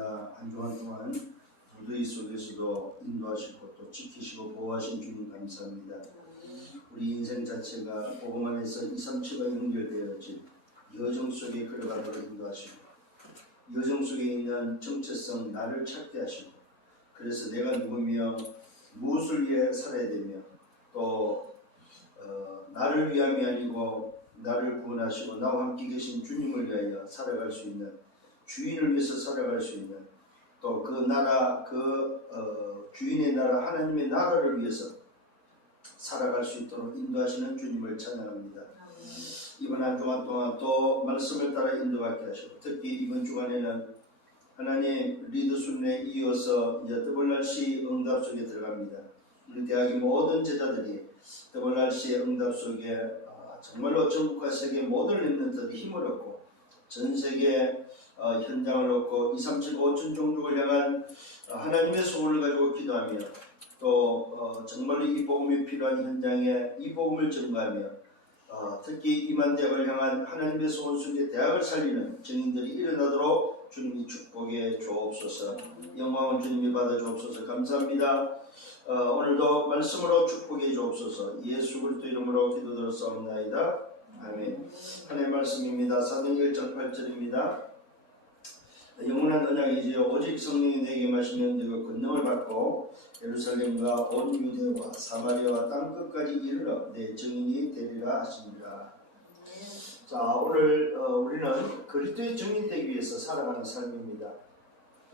감사합니다. 한 주간 동안 무더위 속에서도 인도하시고 또 지키시고 보호하신 주님 감사합니다. 우리 인생 자체가 복음 안에서 237과 연결되어진 여정 속에 걸어가도록 인도하시고 여정 속에 있는 정체성 나를 찾게 하시고 그래서 내가 누구며 무엇을 위해 살아야 되며 또 나를 위함이 아니고 나를 구원하시고 나와 함께 계신 주님을 위하여 살아갈 수 있는 주인을 위해서 살아갈 수 있는 또 그 나라 주인의 나라 하나님의 나라를 위해서 살아갈 수 있도록 인도하시는 주님을 찬양합니다. 이번 한 주간 동안 또 말씀을 따라 인도받게 하시고 특히 이번 주간에는 하나님 리더 순례에 이어서 이제 WRC 응답 속에 들어갑니다. 우리 대학의 모든 제자들이 WRC의 응답 속에 정말로 전국과 세계 모든 렘넌트들이 힘을 얻고 전 세계 현장을 얻고 237 5천 종족을 향한 하나님의 소원을 가지고 기도하며 또 정말로 이 복음이 필요한 현장에 이 복음을 전가하며 특히 임한대학을 향한 하나님의 소원 속에 대학을 살리는 증인들이 일어나도록 주님이 축복해 주옵소서. 영광은 주님이 받아 주옵소서. 감사합니다. 오늘도 말씀으로 축복해 주옵소서. 예수 그리스도 이름으로 기도드렸사옵나이다. 아멘. 하나님의 말씀입니다. 사도행 1장 8절입니다. 영원한 언약이지요. 오직 성령이 내게 임하시면 너희가 권능을 받고 예루살렘과 온 유대와 사마리아와 땅끝까지 이르러 내 증인이 되리라 하시니라. 자, 오늘 우리는 그리스도의 증인 되기 위해서 살아가는 삶입니다.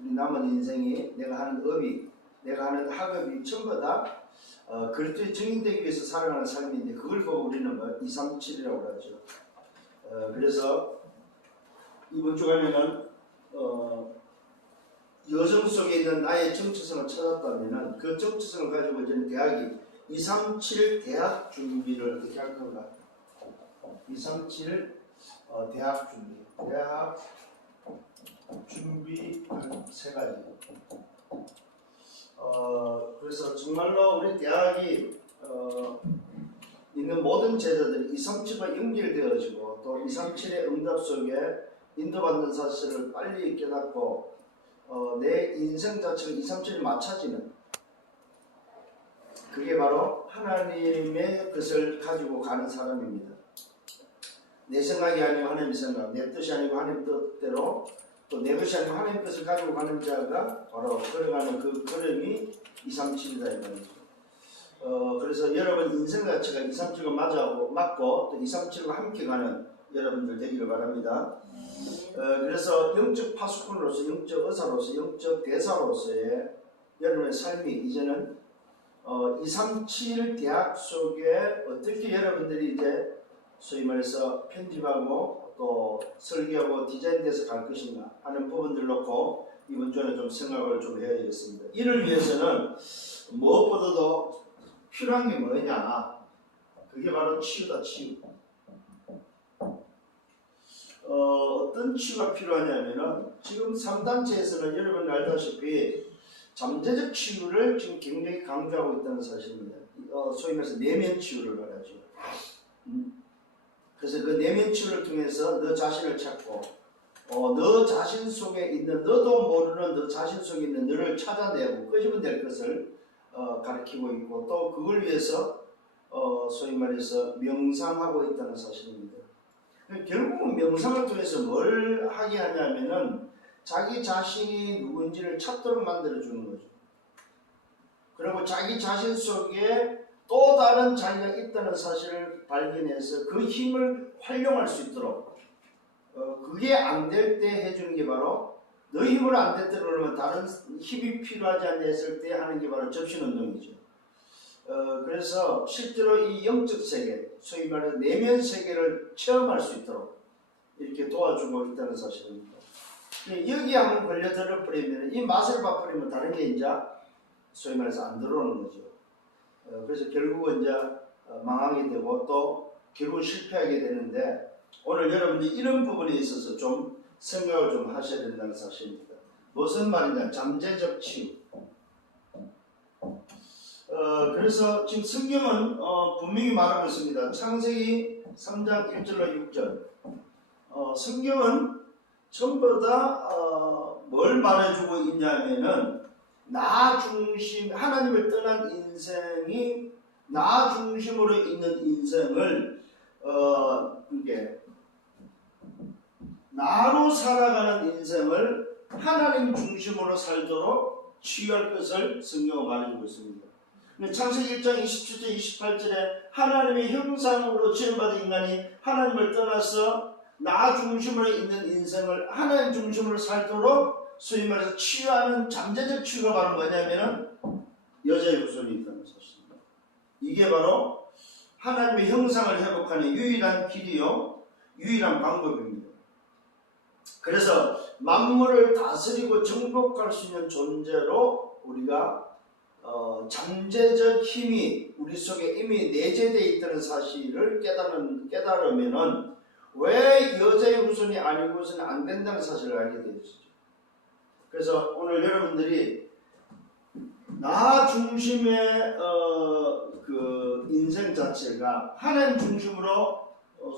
우리 남은 인생이 내가 하는 업이 내가 하는 학업이 전부 다 그리스도의 증인 되기 위해서 살아가는 삶인데 그걸 보고 우리는 237이라고 하죠. 그래서 이번 주간에는 여정 속에 있는 나의 정체성을 찾았다면 그 정체성을 가지고 이제는 대학이 237 대학 준비를 어떻게 할 건가? 237 대학 준비. 대학 준비 한 세 가지. 그래서 정말로 우리 대학이 있는 모든 제자들이 237과 연결되어지고 또 237의 응답 속에 인도받는 사실을 빨리 깨닫고 내 인생 자체가 237에 맞춰지는 그게 바로 하나님의 것을 가지고 가는 사람입니다. 내 생각이 아니고 하나님의 생각, 내 뜻이 아니고 하나님 뜻대로 또 내 것이 아니고 하나님 뜻을 가지고 가는 자가 바로 걸어가는 그 걸음이 237이다 이 말이죠. 그래서 여러분 인생 자체가 237과 맞고 또 237과 함께 가는 여러분들 되기를 바랍니다. 그래서 영적 파수꾼으로서, 영적 의사로서, 영적 대사로서의 여러분의 삶이 이제는 237 대학 속에 어떻게 여러분들이 이제 소위 말해서 편집하고 또 설계하고 디자인돼서 갈 것인가 하는 부분들 놓고 이번 주에 좀 생각을 좀 해야 되겠습니다. 이를 위해서는 무엇보다도 필요한 게 뭐냐? 그게 바로 치유다, 치유. 어떤 치유가 필요하냐면은 지금 3단체에서는 여러분 알다시피 잠재적 치유를 지금 굉장히 강조하고 있다는 사실입니다. 소위 말해서 내면 치유를 말하죠. 그래서 그 내면 치유를 통해서 너 자신을 찾고 너 자신 속에 있는 너도 모르는 너 자신 속에 있는 너를 찾아내고 끄집어낼 것을 가르치고 있고 또 그걸 위해서 소위 말해서 명상하고 있다는 사실입니다. 결국은 명상을 통해서 뭘 하게 하냐면은 자기 자신이 누군지를 찾도록 만들어주는 거죠. 그리고 자기 자신 속에 또 다른 자기가 있다는 사실을 발견해서 그 힘을 활용할 수 있도록 그게 안 될 때 해주는 게 바로 너 힘으로 안 될 때 그러면 다른 힘이 필요하지 않았을 때 하는 게 바로 접신운동이죠. 그래서 실제로 이 영적 세계, 소위 말해서 내면 세계를 체험할 수 있도록 이렇게 도와주고 있다는 사실입니다. 여기 한번 걸려들어 버리면 이 맛을 봐버리면 다른 게 이제 소위 말해서 안 들어오는 거죠. 그래서 결국은 이제 망하게 되고 또 결국 실패하게 되는데 오늘 여러분들이 이런 부분에 있어서 좀 생각을 좀 하셔야 된다는 사실입니다. 무슨 말이냐? 잠재적 치유. 그래서 지금 성경은 분명히 말하고 있습니다. 창세기 3장 1절로 6절. 성경은 전부 다 뭘 말해주고 있냐면은 나 중심, 하나님을 떠난 인생이 나 중심으로 있는 인생을 이게 나로 살아가는 인생을 하나님 중심으로 살도록 취할 것을 성경은 말해주고 있습니다. 창세기 1장 27절 28절에 하나님의 형상으로 지음받은 인간이 하나님을 떠나서 나 중심으로 있는 인생을 하나님 중심으로 살도록 소위 말해서 치유하는 잠재적 치유가 바로 뭐냐면은 여자의 후손이 있다는 사실입니다. 이게 바로 하나님의 형상을 회복하는 유일한 길이요, 유일한 방법입니다. 그래서 만물을 다스리고 정복할 수 있는 존재로 우리가 잠재적 힘이 우리 속에 이미 내재되어 있다는 사실을 깨달으면은 왜 여자의 후손이 아니고서는 안 된다는 사실을 알게 되시죠. 그래서 오늘 여러분들이 나 중심의 그 인생 자체가 하나님 중심으로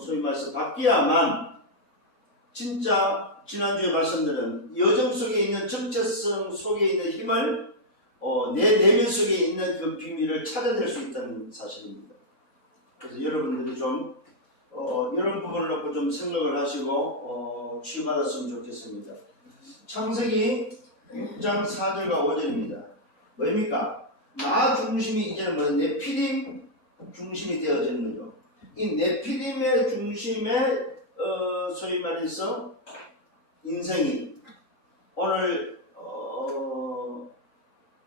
소위 말해서 바뀌어야만 진짜 지난주에 말씀드린 여정 속에 있는 정체성 속에 있는 힘을 내 내면 속에 있는 그 비밀을 찾아낼 수 있다는 사실입니다. 그래서 여러분들이 좀 이런 부분을 놓고 좀 생각을 하시고 치유받았으면 좋겠습니다. 창세기 6장 4절과 5절입니다. 뭐입니까? 나 중심이 이제는 뭐 네피림 중심이 되어지는 거죠. 이 네피림의 중심에 소위 말해서 인생이 오늘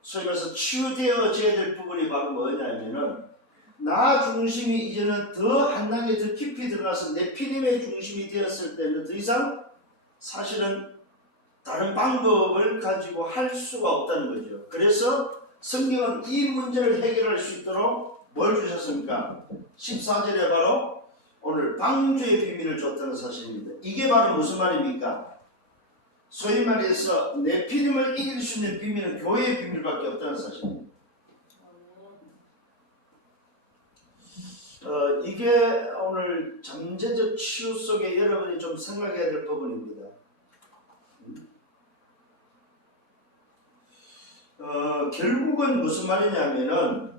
소위 말해서 치유되어져야 될 부분이 바로 뭐냐면은 나 중심이 이제는 더 한 단계 더 깊이 들어가서 네피림의 중심이 되었을 때는 더 이상 사실은 다른 방법을 가지고 할 수가 없다는 거죠. 그래서 성경은 이 문제를 해결할 수 있도록 뭘 주셨습니까? 14절에 바로 오늘 방주의 비밀을 줬다는 사실입니다. 이게 바로 무슨 말입니까? 소위 말해서 네피림을 이길 수 있는 비밀은 교회의 비밀밖에 없다는 사실입니다. 이게 오늘 잠재적 치유 속에 여러분이 좀 생각해야 될 부분입니다. 결국은 무슨 말이냐면은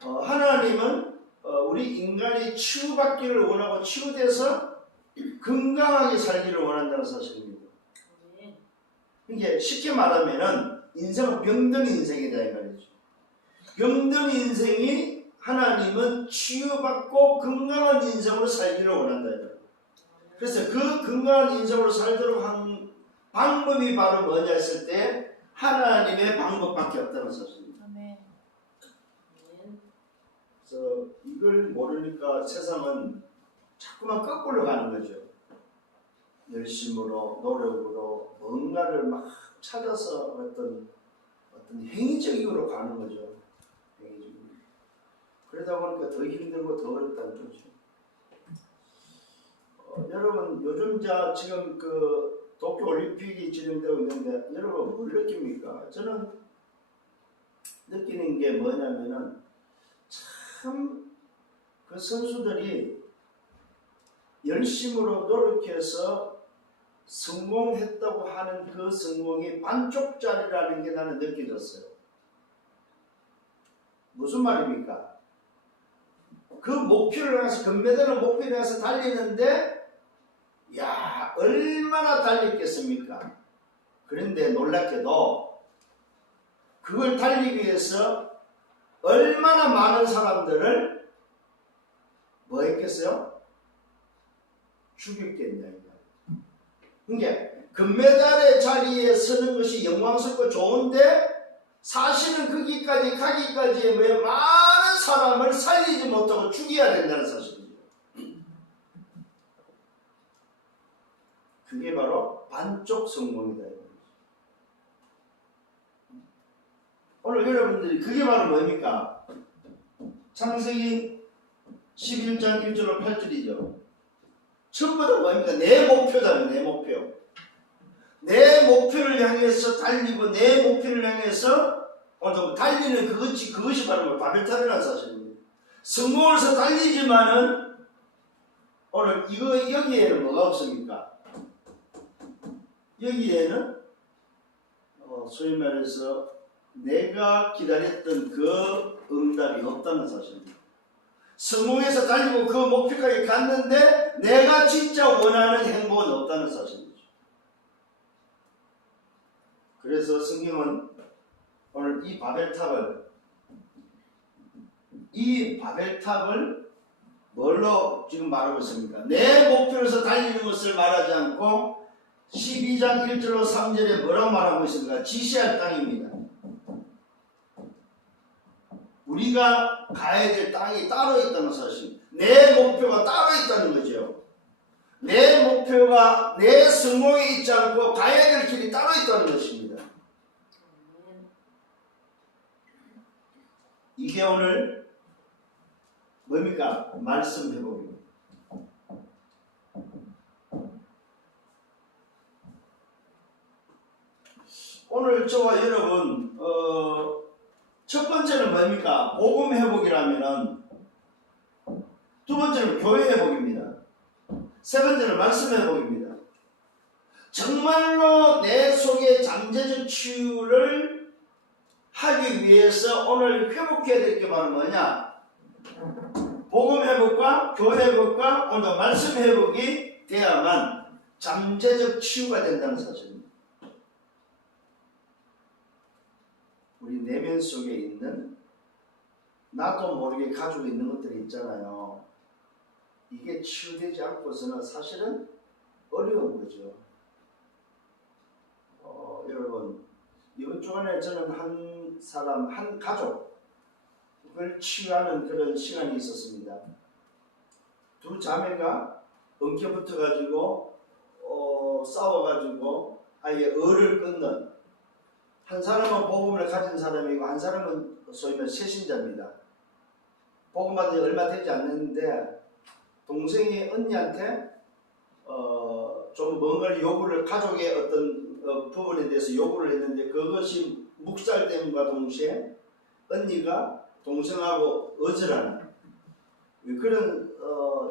하나님은 우리 인간이 치유받기를 원하고 치유돼서 건강하게 살기를 원한다는 사실입니다. 이게 쉽게 말하면은 인생은 병든 인생이다 이 말이죠. 병든 인생이 하나님은 치유받고 건강한 인생으로 살기를 원한다. 그래서 그 건강한 인생으로 살도록 한 방법이 바로 뭐냐 했을 때 하나님의 방법밖에 없다는 사실입니다. 그래서 이걸 모르니까 세상은 자꾸만 거꾸로 가는 거죠. 열심으로 노력으로 뭔가를 막 찾아서 어떤 행위적으로 가는 거죠. 그러다 보니까 더 힘들고 더 어렵다는 거죠. 여러분 요즘 지금 그 도쿄 올림픽이 진행되고 있는데 여러분 뭘 느낍니까? 저는 느끼는 게 뭐냐면은 참 그 선수들이 열심으로 노력해서 성공했다고 하는 그 성공이 반쪽짜리라는 게 나는 느껴졌어요. 무슨 말입니까? 그 목표를 향해서 금메달을 목표를 향해서 달리는데 야 얼마나 달렸겠습니까? 그런데 놀랍게도 그걸 달리기 위해서 얼마나 많은 사람들을 뭐 했겠어요? 죽였겠냐. 그러니까 금메달의 자리에 서는 것이 영광스럽고 좋은데 사실은 거기까지 가기까지의 많은 사람을 살리지 못하고 죽여야 된다는 사실이죠. 그게 바로 반쪽 성공이다. 오늘 여러분들이 그게 바로 뭡니까? 창세기 11장 1절로 8절이죠. 전부 다 뭡니까? 내 목표잖아요. 내 목표. 내 목표를 향해서 달리고 내 목표를 향해서 달리는 그것이 바로 바벨탑이라는 사실입니다. 성공을 해서 달리지만은 오늘 여기에는 뭐가 없습니까? 여기에는 소위 말해서 내가 기다렸던 그 응답이 없다는 사실입니다. 성공해서 달리고 그 목표까지 갔는데 내가 진짜 원하는 행복은 없다는 사실이죠. 그래서 성경은 오늘 이 바벨탑을 뭘로 지금 말하고 있습니까? 내 목표에서 달리는 것을 말하지 않고 12장 1절로 3절에 뭐라고 말하고 있습니까? 지시할 땅입니다. 우리가 가야 될 땅이 따로 있다는 사실, 내 목표가 따로 있다는 거죠. 내 목표가 내 성공에 있지 않고 가야 될 길이 따로 있다는 것입니다. 이게 오늘 뭡니까? 말씀 회복입니다. 오늘 저와 여러분 첫 번째는 뭡니까? 복음 회복이라면은, 두 번째는 교회 회복입니다. 세 번째는 말씀 회복입니다. 정말로 내 속에 잠재적 치유를 하기 위해서 오늘 회복해야 될 게 바로 뭐냐? 복음 회복과 교회 회복과 오늘 말씀 회복이 돼야만 잠재적 치유가 된다는 사실입니다. 우리 내면 속에 있는 나도 모르게 가지고 있는 것들이 있잖아요. 이게 치유되지 않고서는 사실은 어려운 거죠. 여러분, 이번 주간에 저는 한 가족을 치유하는 그런 시간이 있었습니다. 두 자매가 엉켜 붙어가지고 싸워가지고 아예 을을 끊는, 한 사람은 복음을 가진 사람이고 한 사람은 소위 말해 새신자입니다. 복음 받은 지 얼마 되지 않는데 동생이 언니한테 좀 뭔가를 요구를, 가족의 어떤 부분에 대해서 요구를 했는데 그것이 묵살됨과 동시에 언니가 동생하고 어절하는 그런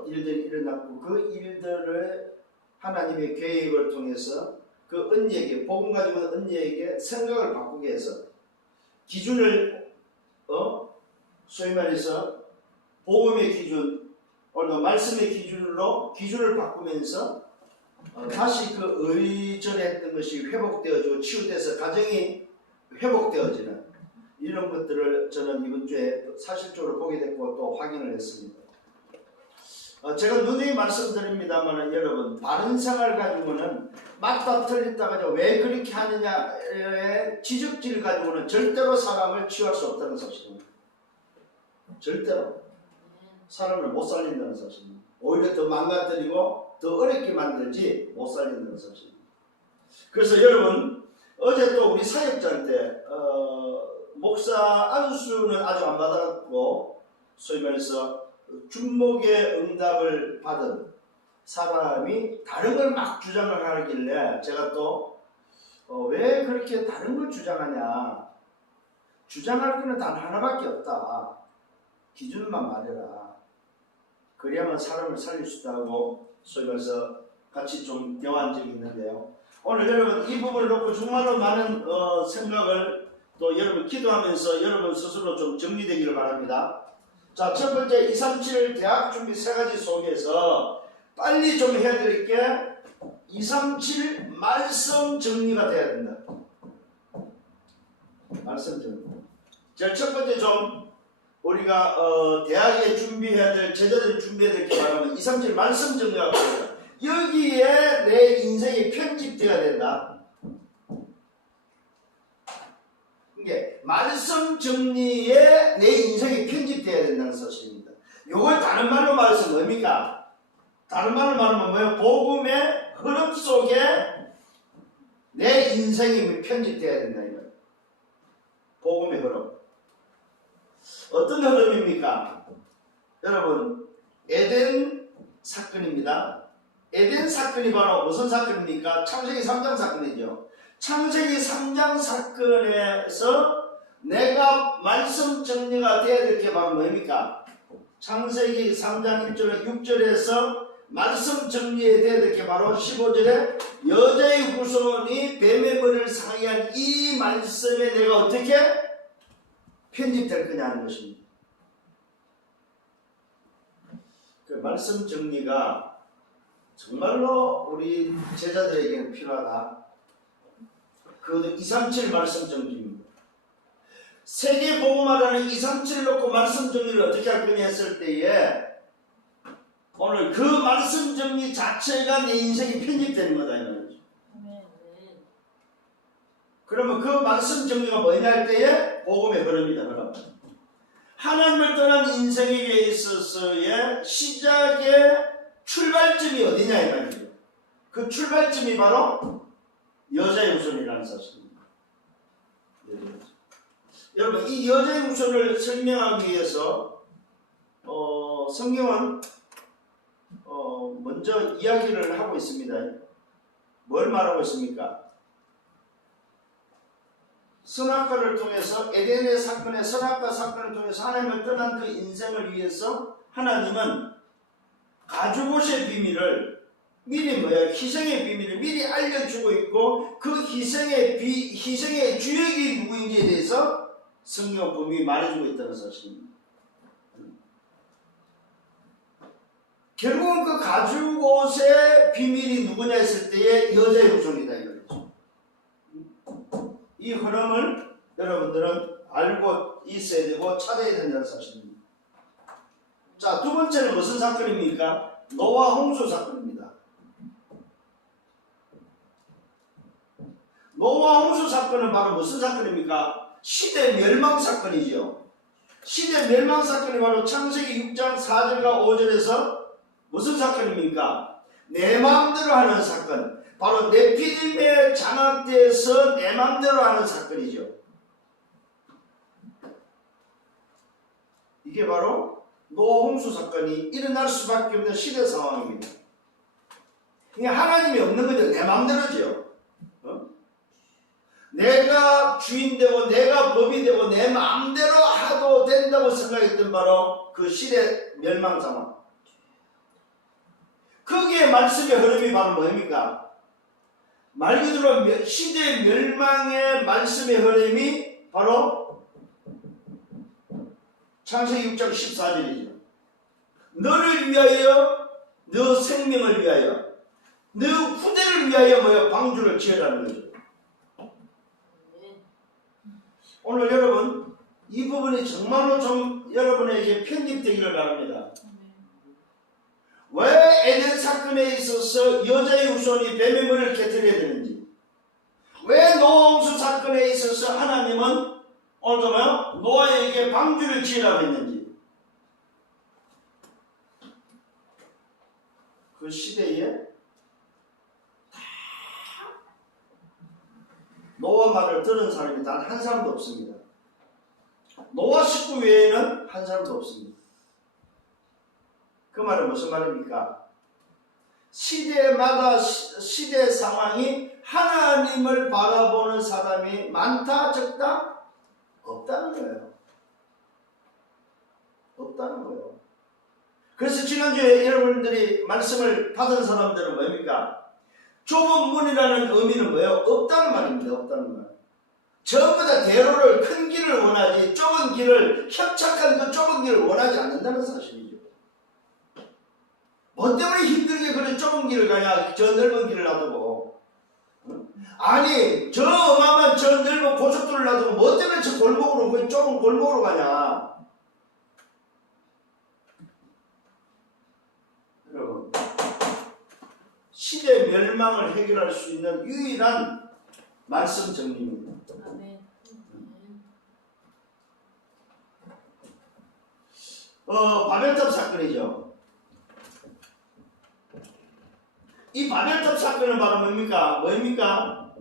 일들이 일어났고, 그 일들을 하나님의 계획을 통해서 그 언니에게, 복음 가지고 있는 언니에게 생각을 바꾸게 해서 기준을 소위 말해서 복음의 기준, 오늘 말씀의 기준으로 기준을 바꾸면서 다시 그 의절했던 것이 회복되어지고 치유돼서 가정이 회복되어지는 이런 것들을 저는 이번 주에 사실적으로 보게 됐고 또 확인을 했습니다. 제가 누누이 말씀드립니다만 여러분, 바른 생활 가지고는 맞다 틀렸다 가지고 왜 그렇게 하느냐의 지적질 가지고는 절대로 사람을 치유할 수 없다는 사실입니다. 절대로 사람을 못 살린다는 사실입니다. 오히려 더 망가뜨리고 더 어렵게 만들지 못 살린다는 사실입니다. 그래서 여러분, 어제 또 우리 사역자한테 목사 안수는 아직 안 받았고 소위 말해서 중목의 응답을 받은 사람이 다른 걸 막 주장을 하길래 제가 또 왜 그렇게 다른 걸 주장하냐, 주장할 거는 단 하나밖에 없다, 기준만 말해라, 그래야만 사람을 살릴 수 있다고 소위 말해서 같이 좀 대화한 적이 있는데요. 오늘 여러분 이 부분을 놓고 정말로 많은 생각을 또 여러분 기도하면서 여러분 스스로 좀 정리되기를 바랍니다. 자, 첫 번째 237 대학 준비 세 가지 속에서 빨리 좀 해야 될 게 237 말씀 정리가 돼야 된다. 말씀 정리. 자, 첫 번째 좀 우리가 대학에 준비해야 될, 제자들 준비해야 될 게 말하면 237 말씀 정리가 됩니다. 여기에 내 인생이 편집돼야 된다. 이게 말씀 정리에 내 인생이 편집돼야 된다는 사실입니다. 이걸 다른 말로 말해서 뭡니까? 다른 말로 말하면 뭐예요? 복음의 흐름 속에 내 인생이 편집돼야 된다. 이거. 복음의 흐름. 어떤 흐름입니까? 여러분, 에덴 사건입니다. 에덴 사건이 바로 무슨 사건입니까? 창세기 3장 사건이죠. 창세기 3장 사건에서 내가 말씀 정리가 돼야 될 게 바로 뭡니까? 창세기 3장 1절에 6절에서 말씀 정리해야 될 게 바로 15절에 여자의 후손이 뱀의 머리를 상하게 한 이 말씀에 내가 어떻게 편집될 거냐 하는 것입니다. 그 말씀 정리가 정말로 우리 제자들에게는 필요하다. 그것도 237 말씀 정리입니다. 세계 복음화라는 237을 놓고 말씀 정리를 어떻게 할 거냐 했을 때에 오늘 그 말씀 정리 자체가 내 인생이 편집되는 거다 이 말이죠. 그러면 그 말씀 정리가 뭐냐 할 때에 복음의 흐름이다. 그럼 하나님을 떠난 인생에게 있어서의 시작의 출발점이 어디냐 이 말이죠. 그 출발점이 바로 여자의 후손이라는 사실입니다. 여러분 이 여자의 후손을 설명하기 위해서 성경은 먼저 이야기를 하고 있습니다. 뭘 말하고 있습니까? 선악과를 통해서 에덴의 사건의 선악과 사건을 통해서 하나님을 떠난 그 인생을 위해서 하나님은 가죽옷의 비밀을 미리 희생의 비밀을 미리 알려주고 있고 그 희생의 주역이 누구인지에 대해서 성경 분명히 말해주고 있다는 사실입니다. 결국은 그 가죽옷의 비밀이 누구냐 했을 때에 여자의 후손이다 이거죠. 이 흐름을 여러분들은 알고 있어야 되고 찾아야 된다는 사실입니다. 자, 두 번째는 무슨 사건입니까? 노아 홍수 사건입니다. 노아 홍수 사건은 바로 무슨 사건입니까? 시대 멸망 사건이죠. 시대 멸망 사건이 바로 창세기 6장 4절과 5절에서 무슨 사건입니까? 내 마음대로 하는 사건. 바로 네피림에 장악돼서 내 마음대로 하는 사건이죠. 이게 바로 노아 홍수 사건이 일어날 수밖에 없는 시대 상황입니다. 이게 하나님이 없는 거죠. 내 마음대로죠. 내가 주인 되고 내가 법이 되고 내 마음대로 하도 된다고 생각했던 바로 그 시대 멸망 상황. 거기에 말씀의 흐름이 바로 뭡니까? 말 그대로 시대 멸망의 말씀의 흐름이 바로 창세기 6장 14절이죠. 너를 위하여 너 생명을 위하여 너 후대를 위하여 방주를 지으라는 거죠. 오늘 여러분 이 부분이 정말로 좀 여러분에게 편집되기를 바랍니다. 왜 에덴 사건에 있어서 여자의 후손이 뱀의 머리를 깨뜨려야 되는지, 왜 노아 홍수 사건에 있어서 하나님은 오늘 노아에게 방주를 지으라고 했는지, 그 시대에 다 노아 말을 들은 사람이 단 한 사람도 없습니다. 노아 식구 외에는 한 사람도 없습니다. 그 말은 무슨 말입니까? 시대마다 시대 상황이 하나님을 바라보는 사람이 많다 적다? 없다는 거예요. 없다는 거예요. 그래서 지난주에 여러분들이 말씀을 받은 사람들은 뭡니까? 좁은 문이라는 의미는 뭐예요? 없다는 말입니다. 없다는 말. 전부 다 대로를 큰 길을 원하지 좁은 길을 협착한 그 좁은 길을 원하지 않는다는 사실이죠. 뭐 때문에 힘들게 그런 좁은 길을 가냐? 저 넓은 길을 놔두고. 아니 저 어마어마한 저 넓은 고속도로를 놔두고 뭐 때문에 저 골목으로 그 좁은 골목으로 가냐? 여러분 시대 멸망을 해결할 수 있는 유일한 말씀 정리입니다. 바벨탑 사건이죠. 이 바벨탑 사건은 바로 뭡니까?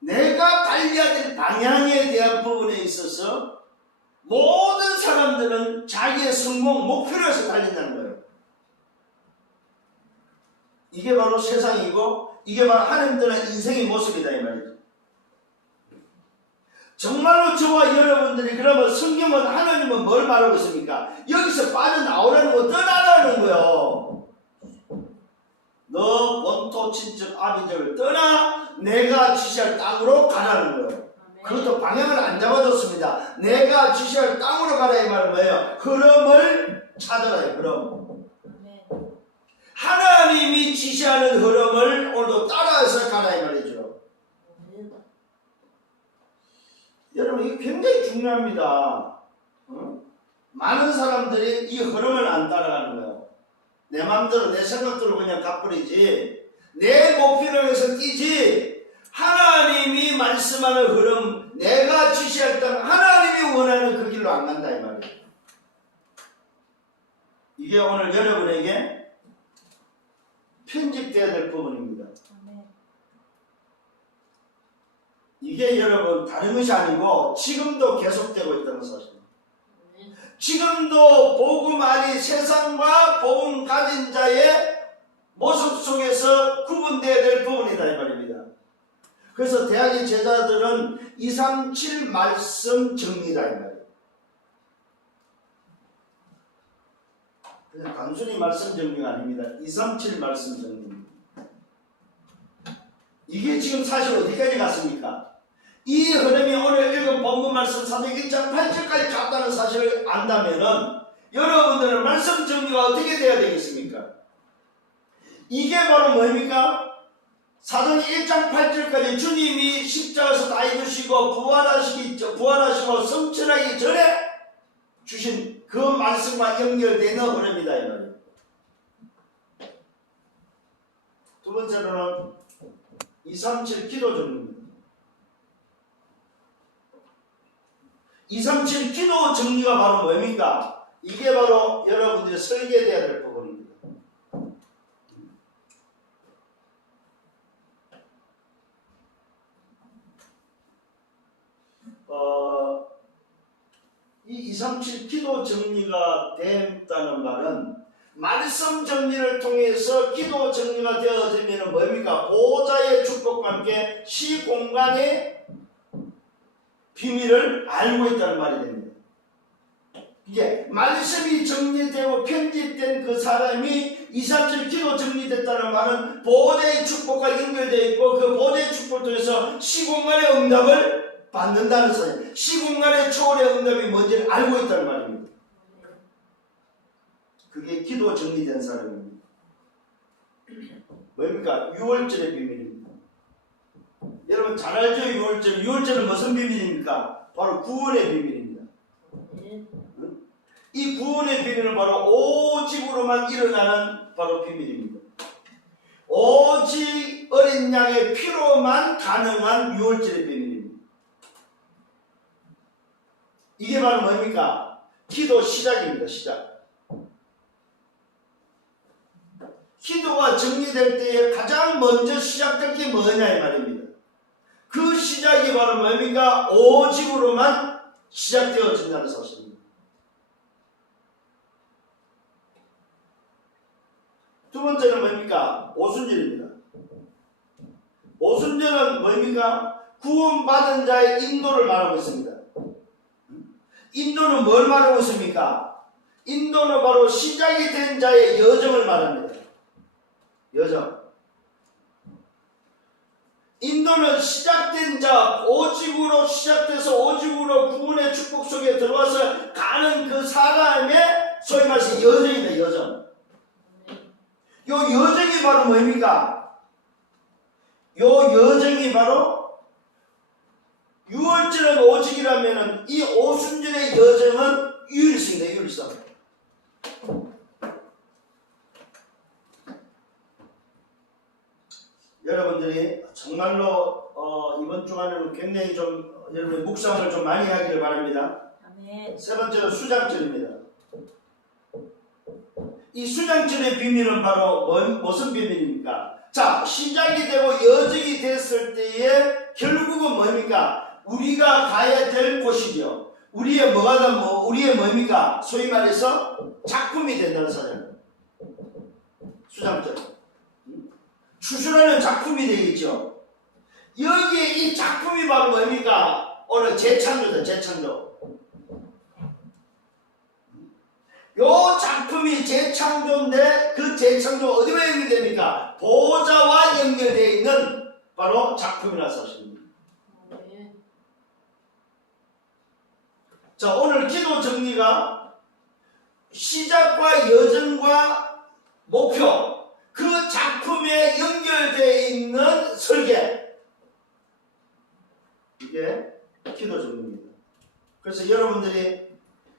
내가 달려야 될 방향에 대한 부분에 있어서 모든 사람들은 자기의 성공, 목표를 해서 달린다는 거예요. 이게 바로 세상이고 이게 바로 하나님들의 인생의 모습이다 이 말이죠. 정말로 저와 여러분들이 그러면 성경은 하나님은 뭘 말하고 있습니까? 여기서 빠져나오라는 거 떠나라는 거예요. 너 본토 친척 아비집을 떠나 내가 지시할 땅으로 가라는 거예요. 그것도 방향을 안 잡아줬습니다. 내가 지시할 땅으로 가라 이 말은 뭐예요? 흐름을 찾아라요. 흐름. 하나님이 지시하는 흐름을 오늘도 따라서 가라 이 말이죠. 여러분 이거 굉장히 중요합니다. 많은 사람들이 이 흐름을 안 따라가는 거예요. 내 마음대로 내 생각대로 그냥 가버리지, 내 목표를 위해서 뛰지, 하나님이 말씀하는 흐름, 내가 지시할 땅, 하나님이 원하는 그 길로 안 간다 이 말이에요. 이게 오늘 여러분에게 편집되어야 될 부분입니다. 이게 여러분 다른 것이 아니고 지금도 계속되고 있다는 사실입니다. 지금도 복음 안이 세상과 복음 가진 자의 모습 속에서 구분되어야 될 부분이다 이 말입니다. 그래서 대학의 제자들은 237 말씀 정리다 이 말이에요. 그냥 단순히 말씀 정리가 아닙니다. 237 말씀 정리입니다. 이게 지금 사실 어디까지 갔습니까? 이 흐름이 오늘 읽은 본문 말씀 301장 8절까지 갔다는 사실을 안다면은 여러분들은 말씀 정리가 어떻게 돼야 되겠습니까? 이게 바로 뭡니까? 사도행 1장 8절까지 주님이 십자가에서 다 이루시고 부활하시고 성천하기 전에 주신 그 말씀과 연결되는 흐름이다 이 말이에요. 두 번째로는 237 기도 정리입니다. 237 기도 정리가 바로 뭡니까? 이게 바로 여러분들이 설계돼야 될 부분입니다. 이 237 기도 정리가 됐다는 말은 말씀 정리를 통해서 기도 정리가 되어지면 뭡니까? 보호자의 축복과 함께 시공간의 비밀을 알고 있다는 말이 됩니다. 이게 말씀이 정리되고 편집된 그 사람이 237 기도 정리됐다는 말은 보호자의 축복과 연결되어 있고 그 보호자의 축복을 통해서 시공간의 응답을 받는다는 사실, 시공간의 초월의 응답이 뭔지를 알고 있다는 말입니다. 그게 기도 정리된 사람입니다. 뭡니까? 6월절의 비밀입니다. 여러분 잘 알죠? 6월절. 6월절은 무슨 비밀입니까? 바로 구원의 비밀입니다. 이 구원의 비밀은 바로 오직으로만 일어나는 바로 비밀입니다. 오직 어린 양의 피로만 가능한 6월절의 비밀입니다. 이게 바로 뭡니까? 기도 시작입니다. 시작. 기도가 정리될 때에 가장 먼저 시작될 게 뭐냐 이 말입니다. 그 시작이 바로 뭡니까? 오직으로만 시작되어진다는 사실입니다. 두 번째는 뭡니까? 오순절입니다. 오순절은 뭡니까? 구원받은 자의 인도를 말하고 있습니다. 인도는 뭘 말하고 있습니까? 인도는 바로 시작이 된 자의 여정을 말합니다. 여정. 인도는 시작된 자, 오직으로 시작돼서 오직으로 구원의 축복 속에 들어와서 가는 그 사람의 소위 말해서 여정이다. 여정. 요 여정이 바로 뭡니까? 요 여정이 바로 6월절은 오직이라면 이 오순절의 여정은 유일성이다. 유일성. 여러분들이 정말로 이번 주간에는 굉장히 좀 여러분의 묵상을 좀 많이 하기를 바랍니다. 아멘. 세 번째로 수장절입니다. 이 수장절의 비밀은 바로 무슨 비밀입니까? 자, 시작이 되고 여정이 됐을 때에 결국은 뭡니까? 우리가 가야 될 곳이죠. 우리의 우리의 뭡니까? 소위 말해서 작품이 된다는 사실. 수장절. 추출하는 작품이 되겠죠. 여기에 이 작품이 바로 뭡니까? 오늘 재창조다. 재창조. 요 작품이 재창조인데 그 재창조 어디로 연결됩니까? 보호자와 연결되어 있는 바로 작품이라는 사실입니다. 자, 오늘 기도 정리가 시작과 여정과 목표, 그 작품에 연결되어 있는 설계, 이게 기도 정리입니다. 그래서 여러분들이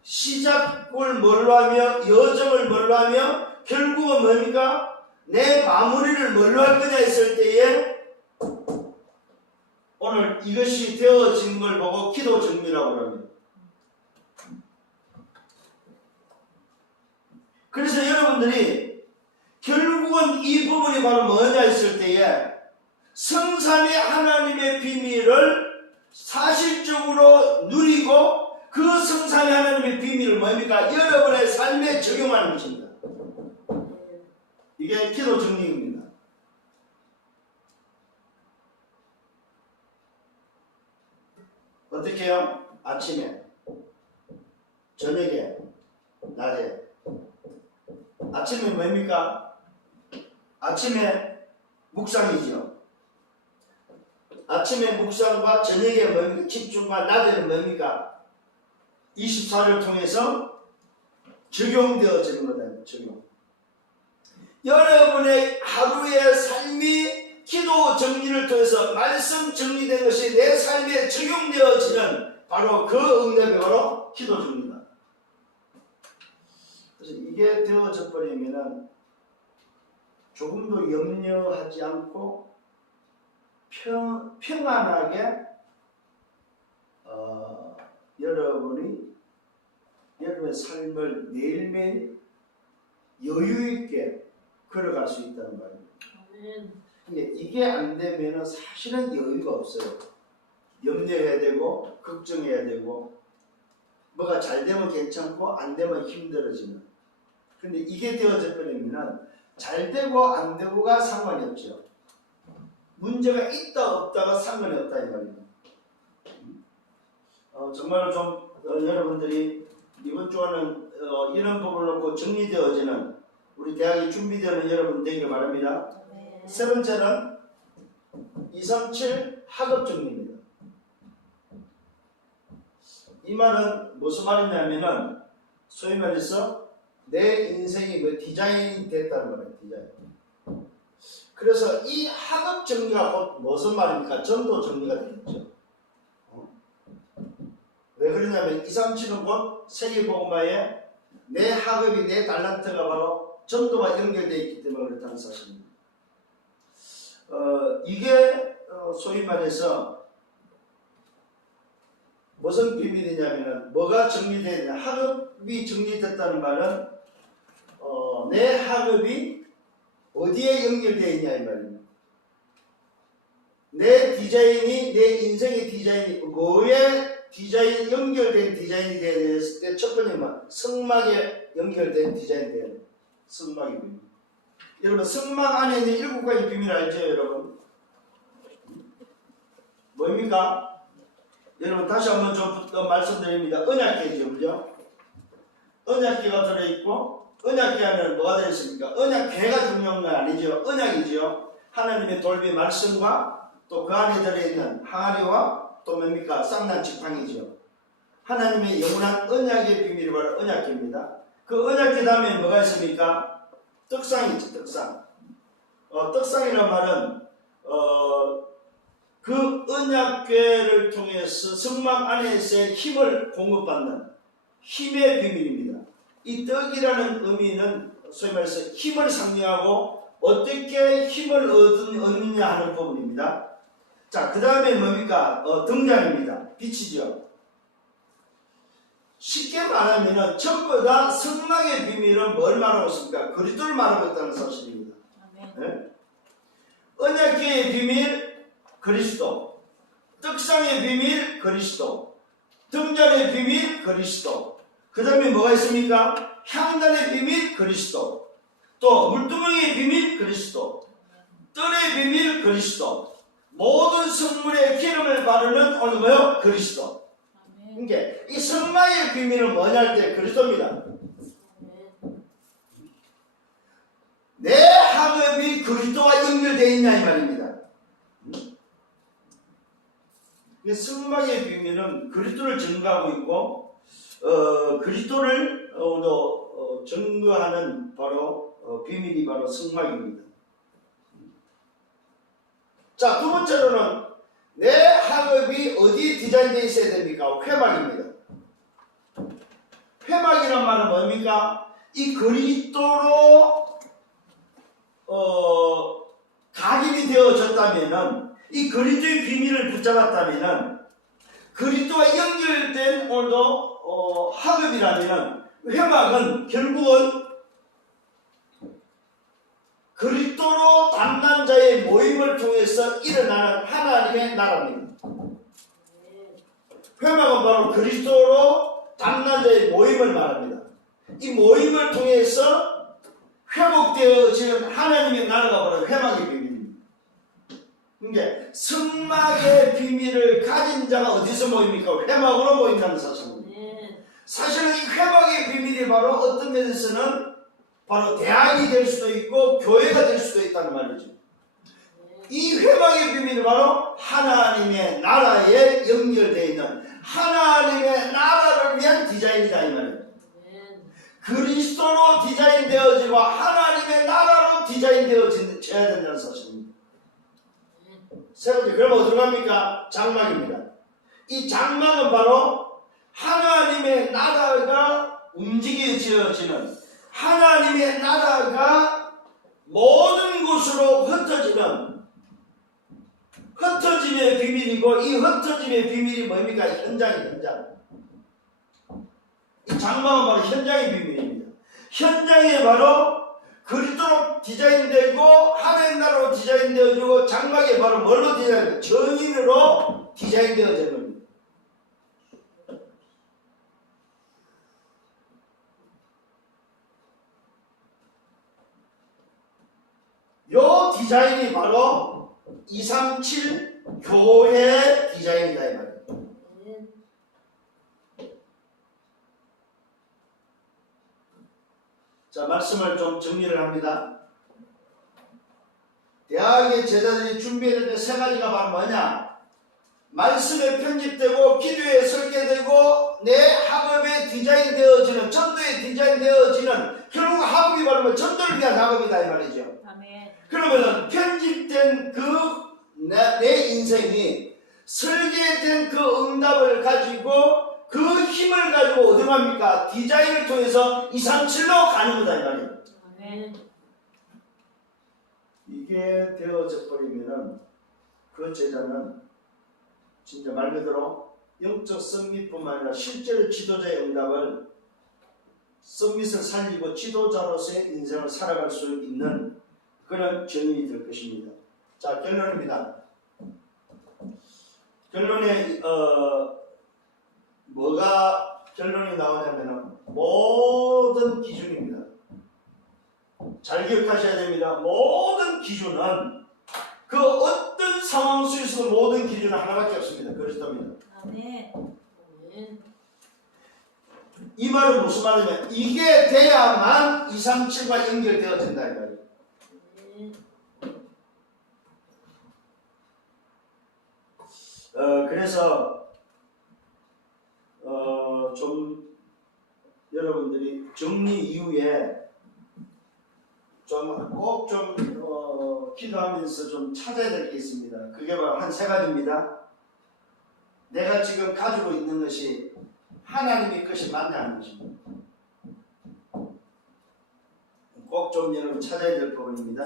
시작을 뭘로 하며 여정을 뭘로 하며 결국은 뭡니까? 내 마무리를 뭘로 할 거냐 했을 때에 오늘 이것이 되어진 걸 보고 기도 정리라고 합니다. 그래서 여러분들이 결국은 이 부분이 바로 뭐냐 했을 때에 성삼위 하나님의 비밀을 사실적으로 누리고 그 성삼위 하나님의 비밀을 뭡니까? 여러분의 삶에 적용하는 것입니다. 이게 기도 정리입니다. 어떻게 해요? 아침에, 저녁에, 낮에. 아침에 뭡니까? 아침에 묵상이죠. 아침에 묵상과 저녁에 뭡니까? 집중과 낮에는 뭡니까? 24를 통해서 적용되어지는 거다. 적용. 여러분의 하루의 삶이 기도 정리를 통해서 말씀 정리된 것이 내 삶에 적용되어지는 바로 그 응답이 바로 기도 정리다. 그래서 이게 되어져 버리면은 조금도 염려하지 않고 평안하게 여러분의 삶을 매일매일 여유있게 걸어갈 수 있다는 말입니다. 근데 이게 안 되면 사실은 여유가 없어요. 염려해야 되고 걱정해야 되고 뭐가 잘 되면 괜찮고 안 되면 힘들어지는. 근데 이게 되어져 버리면 잘 되고 안 되고가 상관이 없죠. 문제가 있다 없다가 상관이 없다 이 말입니다. 정말로 좀 여러분들이 이번 주에는 이런 부분을 놓고 정리되어지는 우리 대학이 준비되는 여러분 되기를 바랍니다. 세 번째는 237 학업 정리입니다. 이 말은 무슨 말이냐면은 소위 말해서 내 인생이 디자인이 됐다는 거예요. 디자인. 그래서 이 학업 정리가 곧 무슨 말입니까? 전도 정리가 되겠죠. 왜 그러냐면 237은 곧 세계복음화에 내 학업이 내 달란트가 바로 전도와 연결되어 있기 때문에 그렇다는 사실입니다. 이게 소위 말해서 무슨 비밀이냐면 뭐가 정리되어야 되냐. 학업이 정리됐다는 말은 내 학업이 어디에 연결되어 있냐 이 말입니다. 내 디자인이 내 인생의 디자인이 뭐에 디자인 연결된 디자인이 되어야 됐을 때 첫 번째는 성막에 연결된 디자인이 되어야 돼요. 성막이 비밀. 여러분 성막 안에 있는 7가지 비밀 알죠 여러분? 뭡니까? 여러분 다시 한번 좀 더 말씀드립니다. 언약궤죠, 그죠? 언약궤가 들어있고 언약궤 하면 뭐가 들어있습니까? 언약궤가 중요한 건 아니죠. 언약이죠. 하나님의 돌비 말씀과 또 그 안에 들어있는 항아리와 또 뭡니까? 쌍난 지팡이죠. 하나님의 영원한 언약의 비밀이 바로 언약궤입니다. 그 언약궤 다음에 뭐가 있습니까? 떡상이죠. 떡상. 떡상이라는 말은 그 언약궤를 통해서 성막 안에서의 힘을 공급받는 힘의 비밀입니다. 이 떡이라는 의미는 소위 말해서 힘을 상징하고 어떻게 힘을 얻느냐 하는 부분입니다. 자, 그 다음에 뭡니까? 등잔입니다. 빛이죠. 쉽게 말하면 전부 다 성막의 비밀은 뭘 말하고 있습니까? 그리스도를 말하고 있다는 사실입니다. 네? 언약궤의 비밀 그리스도, 떡상의 비밀 그리스도, 등잔의 비밀 그리스도, 그 다음에 뭐가 있습니까? 향단의 비밀 그리스도, 또 물두멍의 비밀 그리스도, 뜰의 비밀 그리스도, 모든 성물의 기름을 바르는 오늘 뭐요? 그리스도. 그러니까 이 성막의 비밀은 뭐냐 할 때 그리스도입니다. 내 학업이 그리스도와 연결되어 있냐 이 말입니다. 승막의 비밀은 그리스도를 증거하고 있고 그리스도를 증거하는 바로 비밀이 바로 승막입니다. 자, 두 번째로는 내 학업이 어디에 디자인되어 있어야 됩니까? 회막입니다. 회막이란 말은 뭡니까? 이 그리스도로 각인이 되어졌다면은, 이 그리스도의 비밀을 붙잡았다면은, 그리스도와 연결된 오늘도 학업이라면은, 회막은 결국은 그리스도로 담난 자의 모임을 통해서 일어나는 하나님의 나라입니다. 회막은 바로 그리스도로 담난 자의 모임을 말합니다. 이 모임을 통해서 회복되어지는 하나님의 나라가 바로 회막의 비밀입니다. 그러니까 승막의 비밀을 가진 자가 어디서 모입니까? 회막으로 모인다는 사실입니다. 사실은 이 회막의 비밀이 바로 어떤 면에서는 바로 대학이 될 수도 있고 교회가 될 수도 있다는 말이죠. 이 회막의 비밀이 바로 하나님의 나라에 연결되어 있는 하나님의 나라를 위한 디자인이다 이 말이에요. 그리스도로 디자인되어지고 하나님의 나라로 디자인되어져야 된다는 사실입니다. 세 번째, 그럼 어디로 갑니까? 장막입니다. 이 장막은 바로 하나님의 나라가 움직여지는, 하나님의 나라가 모든 곳으로 흩어짐의 비밀이고, 이 흩어짐의 비밀이 뭡니까? 현장. 이 장막은 바로 현장의 비밀입니다. 현장에 바로 그리스도로 디자인되고 하나님 나라로 디자인되어지고, 장막에 바로 뭘로 디자인되고? 정인으로 디자인되어지는 겁니다. 요 디자인이 바로 237 교회 디자인이다 이 말이에요. 자, 말씀을 좀 정리를 합니다. 대학의 제자들이 준비해야 될 세 가지가 바로 뭐냐? 말씀에 편집되고 기도에 설계되고 내 학업에 디자인되어지는, 전도에 디자인되어지는, 결국 학업이 바로 전도를 위한 학업이다 이 말이죠. 아멘. 그러면 편집된 내 인생이 설계된 그 응답을 가지고 그 힘을 가지고 어디 갑니까? 디자인을 통해서 237로 가는 거다 이 말이에요. 아멘. 이게 되어져 버리면은 그 제자는 진짜 말 그대로 영적 썸밋뿐만 아니라 실제로 지도자의 응답을, 썸밋을 살리고 지도자로서의 인생을 살아갈 수 있는 그런 증인이 될 것입니다. 자, 결론입니다. 결론에 뭐가 결론이 나오냐면 모든 기준입니다. 잘 기억하셔야 됩니다. 모든 기준은 그 어떤 상황 속에서도 모든 기준은 하나밖에 없습니다. 그리스도입니다. 아멘. 이 말은 무슨 말이냐면 이게 돼야만 237과 연결되어진다 이 말이에요. 그래서 좀 여러분들이 정리 이후에 좀 꼭 좀 기도하면서 좀 찾아야 될 게 있습니다. 그게 바로 한 세 가지입니다. 내가 지금 가지고 있는 것이 하나님의 것이 맞냐 하는 것입니다. 꼭 좀 여러분 찾아야 될 부분입니다.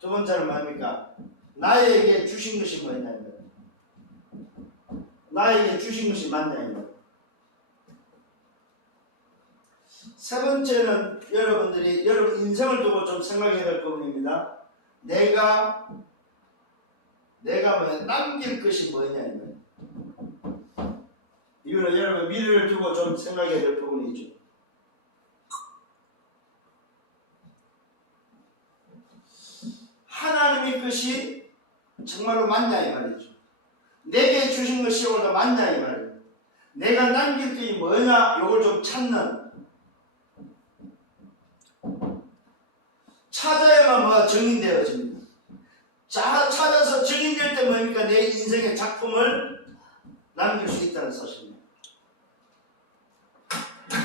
두 번째는 뭡니까? 나에게 주신 것이 뭐냐? 나에게 주신 것이 맞냐? 세 번째는 여러분들이 여러분 인생을 두고 좀 생각해야 될 부분입니다. 내가 뭐 남길 것이 뭐냐? 이거는 여러분 미래를 두고 좀 생각해야 될 부분이죠. 하나님의 것이 정말로 맞냐 이 말이죠. 내게 주신 것이 오늘 맞냐 이 말이에요. 내가 남길 것이 뭐냐 이걸 좀 찾는, 찾아야만 뭐가 정인되어집니다. 찾아서 정인될 때 뭡니까? 내 인생의 작품 기쁨을 남길 수 있다는 사실입니다.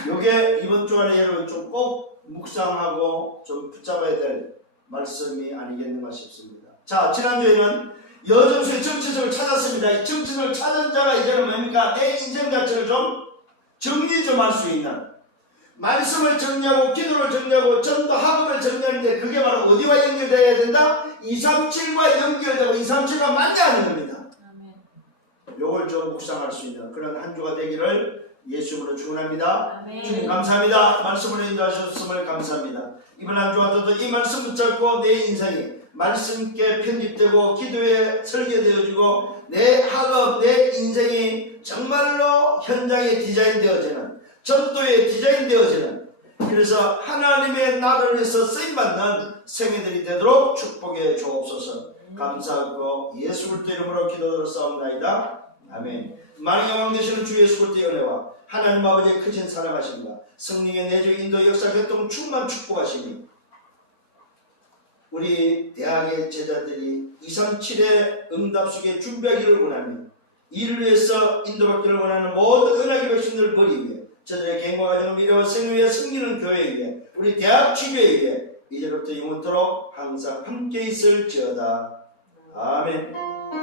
요게 이번 주간에 여러분 좀 꼭 묵상하고 좀 붙잡아야 될 말씀이 아니겠는가 싶습니다. 자, 지난주에는 여정수의 정체성을 찾았습니다. 이 정체성을 찾은 자가 이제는 뭡니까? 내 인생 자체를 좀 정리 좀 할 수 있는, 말씀을 정리하고 기도를 정리하고 전도 학업을 정리하는데 그게 바로 어디와 연결되어야 된다? 237과 연결되고 237과 맞냐는 겁니다. 요걸 좀 묵상할 수 있는 그런 한 주가 되기를 예수님으로 축원합니다. 주님 감사합니다. 말씀으로 인도하셨음을 감사합니다. 이번 한 주와도 이 말씀 붙잡고 내 인생이 말씀께 편집되고 기도에 설계되어지고 내 학업, 내 인생이 정말로 현장에 디자인되어지는, 전도에 디자인되어지는, 그래서 하나님의 나라를 위해서 쓰임받는 생애들이 되도록 축복해 주옵소서. 감사하고 예수 그리스도 이름으로 기도드렸사옵나이다. 아멘. 만왕의 왕 되시는 주 예수 그리스도의 은혜와 하나님 아버지의 크신 사랑하심과 성령의 내주 인도 역사 교통 충만 축복하시니 우리 대학의 제자들이 237의 응답수에 준비하기를 원하며 이를 위해서 인도받기를 원하는 모든 은하의 백성들 머리 위에 저들의 개인과 가정을 미래와 생을 위해 섬기는 교회 위에 우리 대학 지교회 위에 이제부터 영원토록 항상 함께 있을지어다. 아멘.